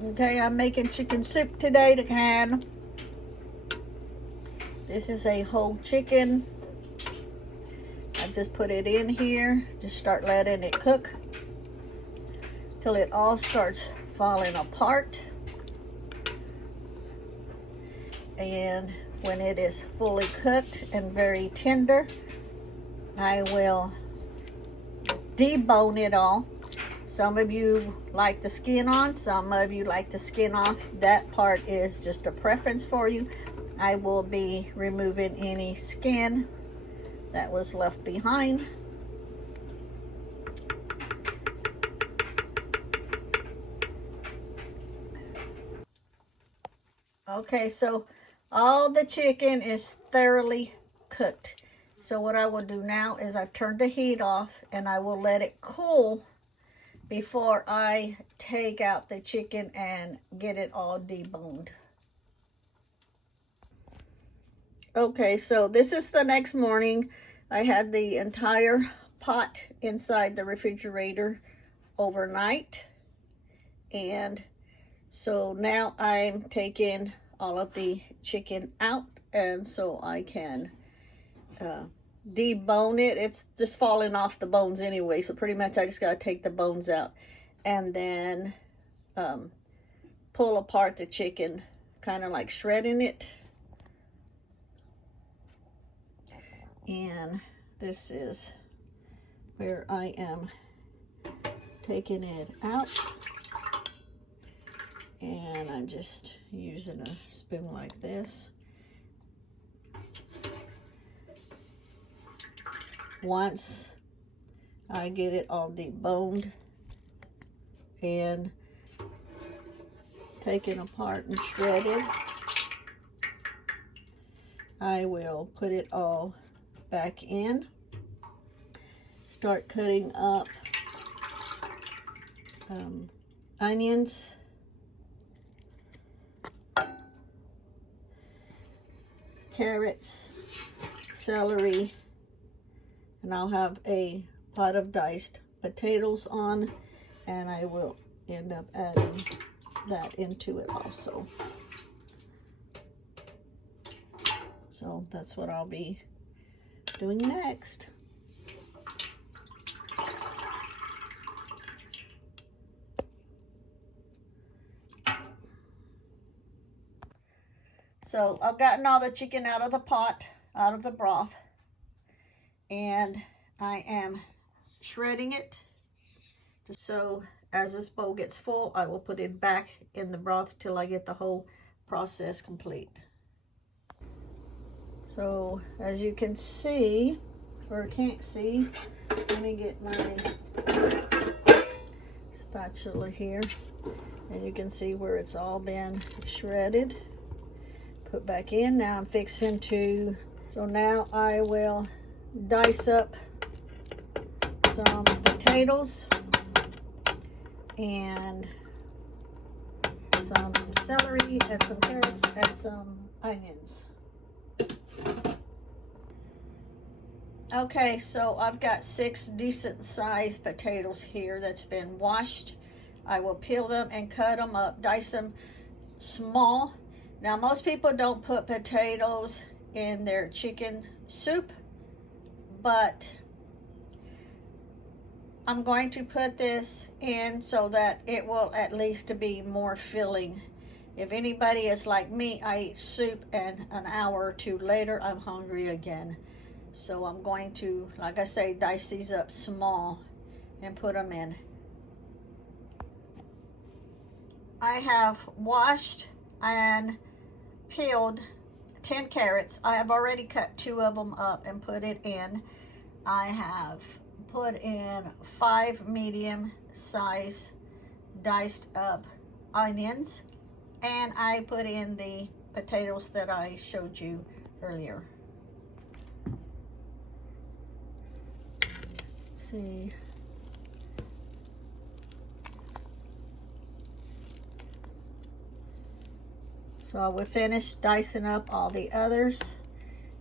Okay, I'm making chicken soup today to can. This is a whole chicken. I just put it in here. Just start letting it cook till it all starts falling apart. And when it is fully cooked and very tender, I will debone it all. Some of you like the skin on, some of you like the skin off. That part is just a preference for you. I will be removing any skin that was left behind. Okay, so all the chicken is thoroughly cooked. So what I will do now is I've turned the heat off and I will let it cool before I take out the chicken and get it all deboned. Okay, so this is the next morning. I had the entire pot inside the refrigerator overnight. And so now I'm taking all of the chicken out, and so I can debone it. It's just falling off the bones anyway, so pretty much I just got to take the bones out and then pull apart the chicken, kind of like shredding it. And this is where I am taking it out. And I'm just using a spoon like this. Once I get it all deboned and taken apart and shredded, I will put it all back in. Start cutting up onions, carrots, celery, and I'll have a pot of diced potatoes on, and I will end up adding that into it also. So that's what I'll be doing next. So I've gotten all the chicken out of the pot, out of the broth, and I am shredding it. So as this bowl gets full, I will put it back in the broth till I get the whole process complete. So as you can see, or can't see, let me get my spatula here, and you can see where it's all been shredded. Put back in. Now I'm fixing to, so now I will dice up some potatoes and some celery and some carrots and some onions. Okay, so I've got 6 decent sized potatoes here that's been washed. I will peel them and cut them up, dice them small. Now most people don't put potatoes in their chicken soup, but I'm going to put this in so that it will at least be more filling. If anybody is like me, I eat soup and an hour or 2 later I'm hungry again. So I'm going to, like I say, dice these up small and put them in. I have washed and peeled 10 carrots. I have already cut 2 of them up and put it in. I have put in 5 medium size diced up onions, and I put in the potatoes that I showed you earlier. Let's see. So I will finish dicing up all the others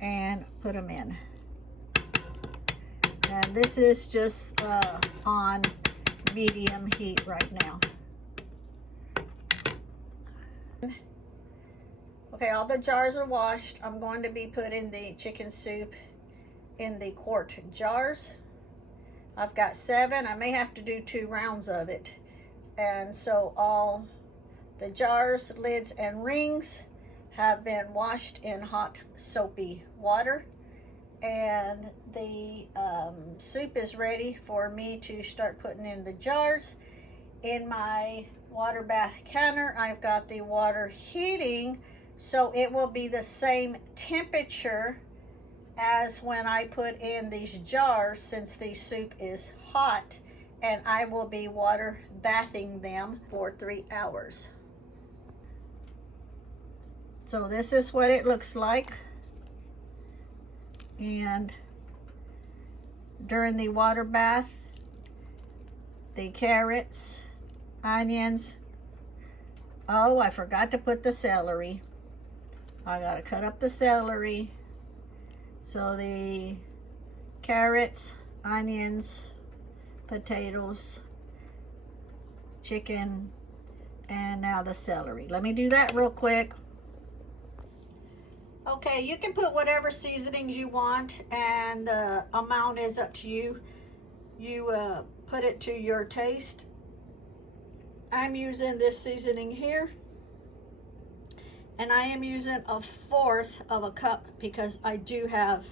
and put them in. And this is just on medium heat right now. Okay, all the jars are washed. I'm going to be putting the chicken soup in the quart jars. I've got 7. I may have to do 2 rounds of it. And so all the jars, lids, and rings have been washed in hot soapy water. And the soup is ready for me to start putting in the jars. In my water bath counter, I've got the water heating, so it will be the same temperature as when I put in these jars, since the soup is hot, and I will be water bathing them for 3 hours. So this is what it looks like. And during the water bath, the carrots, onions, oh, I forgot to put the celery. I gotta cut up the celery. So the carrots, onions, potatoes, chicken, and now the celery. Let me do that real quick. Okay, you can put whatever seasonings you want, and the amount is up to you. You put it to your taste. I'm using this seasoning here, and I am using 1/4 of a cup because I do have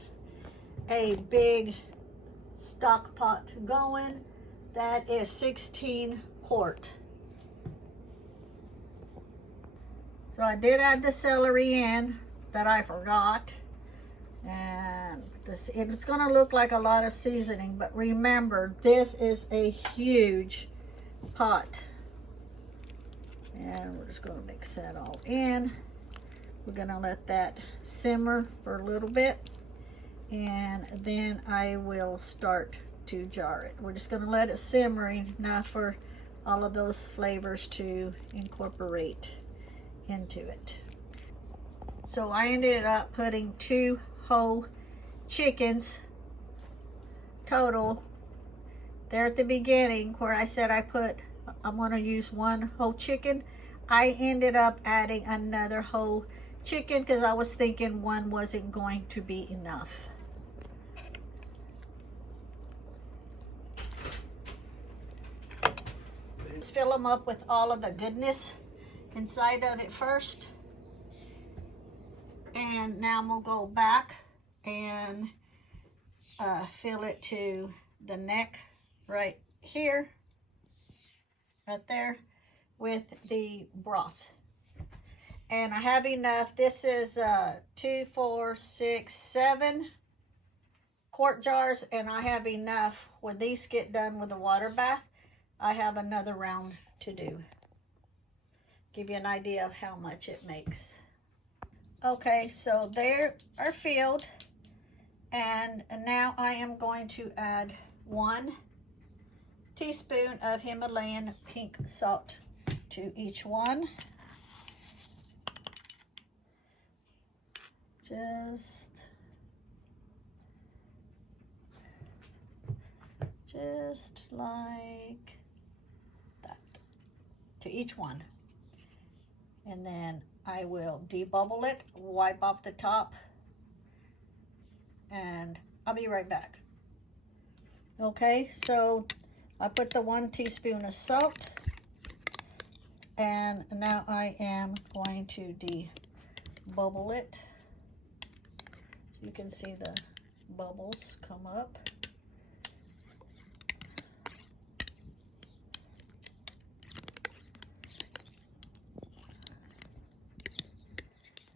a big stock pot going that is 16 quart. So I did add the celery in that I forgot, and this, it's going to look like a lot of seasoning, but remember, this is a huge pot. And we're just going to mix that all in. We're going to let that simmer for a little bit, and then I will start to jar it. We're just going to let it simmering now for all of those flavors to incorporate into it. So I ended up putting 2 whole chickens total there at the beginning, where I said I'm going to use 1 whole chicken. I ended up adding another whole chicken because I was thinking 1 wasn't going to be enough. Let's fill them up with all of the goodness inside of it first. And now I'm going to go back and fill it to the neck right here, right there, with the broth. And I have enough. This is 2, 4, 6, 7 quart jars, and I have enough. When these get done with the water bath, I have another round to do. Give you an idea of how much it makes. Okay, so they are filled, and now I am going to add 1 teaspoon of Himalayan pink salt to each one. Just like that to each one. And then I will debubble it, wipe off the top, and I'll be right back. Okay, so I put the 1 teaspoon of salt, and now I am going to debubble it. You can see the bubbles come up.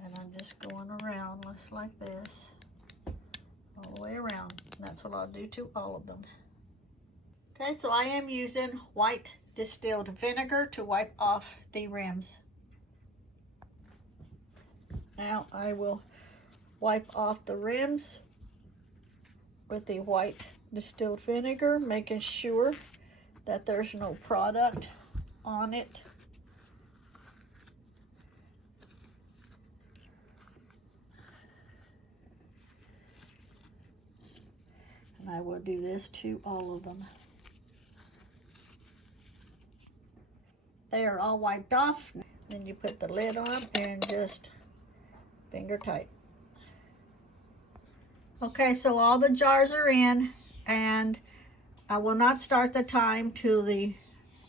And I'm just going around just like this, all the way around. And that's what I'll do to all of them. Okay, so I am using white distilled vinegar to wipe off the rims. Now I will wipe off the rims with the white distilled vinegar, making sure that there's no product on it. And I will do this to all of them. They are all wiped off. Then you put the lid on and just finger tight. Okay, so all the jars are in, and I will not start the time till the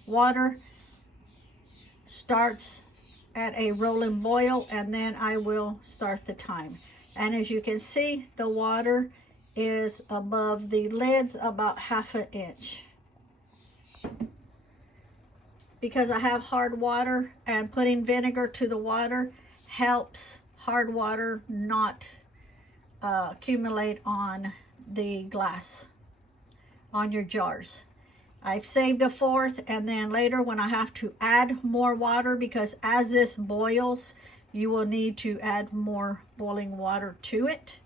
water starts at a rolling boil, and then I will start the time. And as you can see, the water is above the lids about 1/2 inch. Because I have hard water, and putting vinegar to the water helps hard water not accumulate on the glass, on your jars. I've saved 1/4, and then later when I have to add more water, because as this boils, you will need to add more boiling water to it.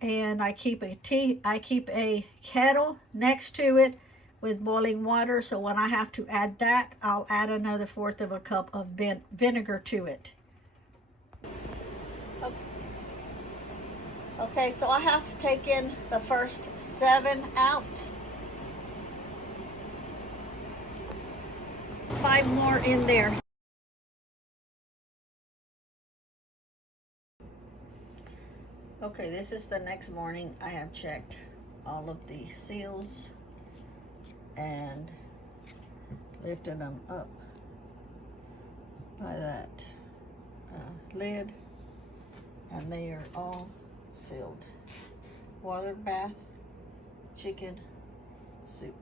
And I keep a kettle next to it with boiling water, so when I have to add that, I'll add another 1/4 of a cup of vinegar to it. Okay, so I have taken the first 7 out. 5 more in there. Okay, this is the next morning. I have checked all of the seals and lifted them up by that lid, and they are all sealed. Water bath, chicken soup.